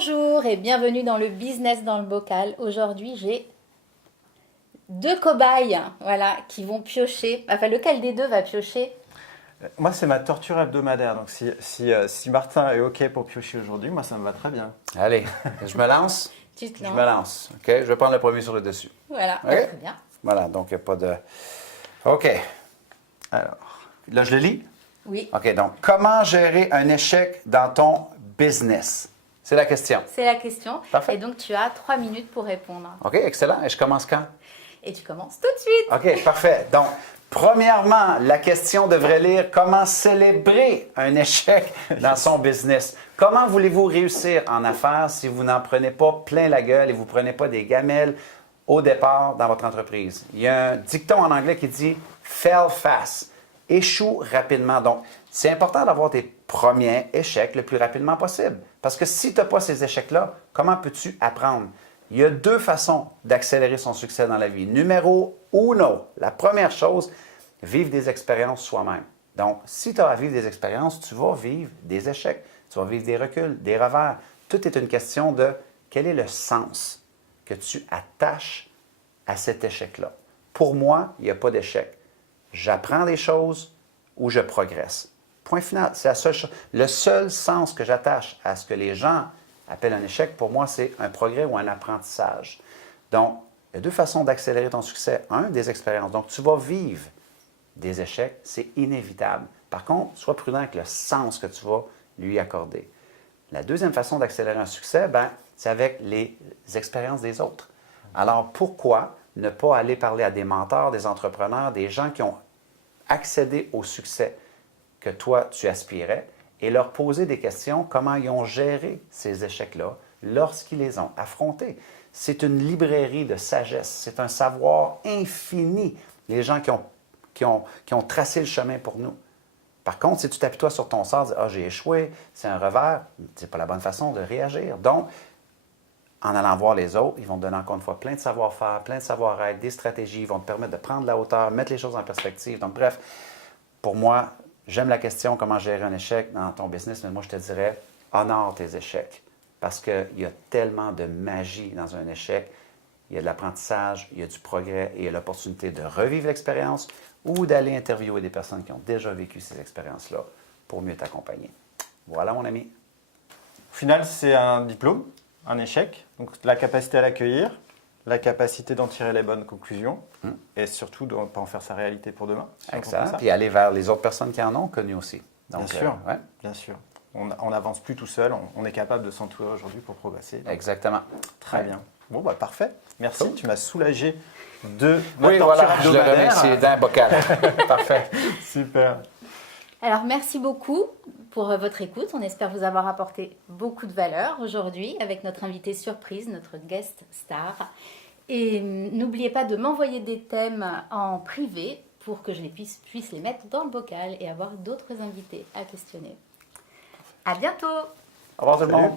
Bonjour et bienvenue dans le business dans le bocal. Aujourd'hui, j'ai deux cobayes, voilà, qui vont piocher. Enfin, lequel des deux va piocher? Moi, c'est ma torture hebdomadaire. Donc, si Martin est OK pour piocher aujourd'hui, moi, ça me va très bien. Allez, je me lance. Tu te Je lances. me lance. OK, je vais prendre le premier sur le dessus. Voilà, OK? très bien. Voilà, donc il n'y a pas de... OK. Alors, Là, je le lis? Oui, OK, donc, comment gérer un échec dans ton business? C'est la question. c'est la question. Parfait. Et donc, tu as 3 minutes pour répondre. OK, excellent. Et je commence quand? Et tu commences tout de suite. OK, parfait. Donc, premièrement, la question devrait lire comment célébrer un échec dans son business. Comment voulez-vous réussir en affaires si vous n'en prenez pas plein la gueule et vous ne prenez pas des gamelles au départ dans votre entreprise? Il y a un dicton en anglais qui dit « fail fast », échoue rapidement. Donc, c'est important d'avoir tes premiers échecs le plus rapidement possible. Parce que si tu n'as pas ces échecs-là, comment peux-tu apprendre? Il y a deux façons d'accélérer son succès dans la vie. Numéro uno, la première chose, vivre des expériences soi-même. Donc, si tu as à vivre des expériences, tu vas vivre des échecs, tu vas vivre des reculs, des revers. Tout est une question de quel est le sens que tu attaches à cet échec-là. Pour moi, il n'y a pas d'échec. J'apprends des choses ou je progresse. Point final. C'est la seule chose. Le seul sens que j'attache à ce que les gens appellent un échec, pour moi, c'est un progrès ou un apprentissage. Donc, il y a deux façons d'accélérer ton succès. Un, des expériences. Donc, tu vas vivre des échecs, c'est inévitable. Par contre, sois prudent avec le sens que tu vas lui accorder. La deuxième façon d'accélérer un succès, c'est avec les expériences des autres. Alors, pourquoi ne pas aller parler à des mentors, des entrepreneurs, des gens qui ont accédé au succès que toi, tu aspirais, et leur poser des questions, comment ils ont géré ces échecs-là lorsqu'ils les ont affrontés. C'est une librairie de sagesse, c'est un savoir infini, les gens qui ont tracé le chemin pour nous. Par contre, si tu t'appuies-toi sur ton sort, dis « Ah, j'ai échoué, c'est un revers », c'est pas la bonne façon de réagir. Donc, en allant voir les autres, ils vont te donner encore une fois plein de savoir-faire, plein de savoir-être, des stratégies, ils vont te permettre de prendre la hauteur, mettre les choses en perspective. Donc, bref, pour moi, j'aime la question comment gérer un échec dans ton business, mais moi, je te dirais, honore tes échecs. Parce qu'il y a tellement de magie dans un échec. Il y a de l'apprentissage, il y a du progrès et il y a l'opportunité de revivre l'expérience ou d'aller interviewer des personnes qui ont déjà vécu ces expériences-là pour mieux t'accompagner. Voilà, mon ami. au final, c'est un diplôme, un échec. Donc, la capacité à l'accueillir, la capacité d'en tirer les bonnes conclusions et surtout de ne pas en faire sa réalité pour demain. Si on comprend Excellent. ça. Puis aller vers les autres personnes qui en ont connu aussi. Donc, Bien sûr, ouais, bien sûr. On n'avance plus tout seul, on est capable de s'entourer aujourd'hui pour progresser. Donc, exactement. très Ouais. bien. Bon, parfait. Merci, Cool. tu m'as soulagé de ma Oui, torture voilà, je le hebdomadaire. remercie d'un bocal. Parfait. Super. Alors, merci beaucoup pour votre écoute. On espère vous avoir apporté beaucoup de valeur aujourd'hui avec notre invité surprise, notre guest star. Et n'oubliez pas de m'envoyer des thèmes en privé pour que je puisse les mettre dans le bocal et avoir d'autres invités à questionner. À bientôt! Au revoir tout le Salut. monde.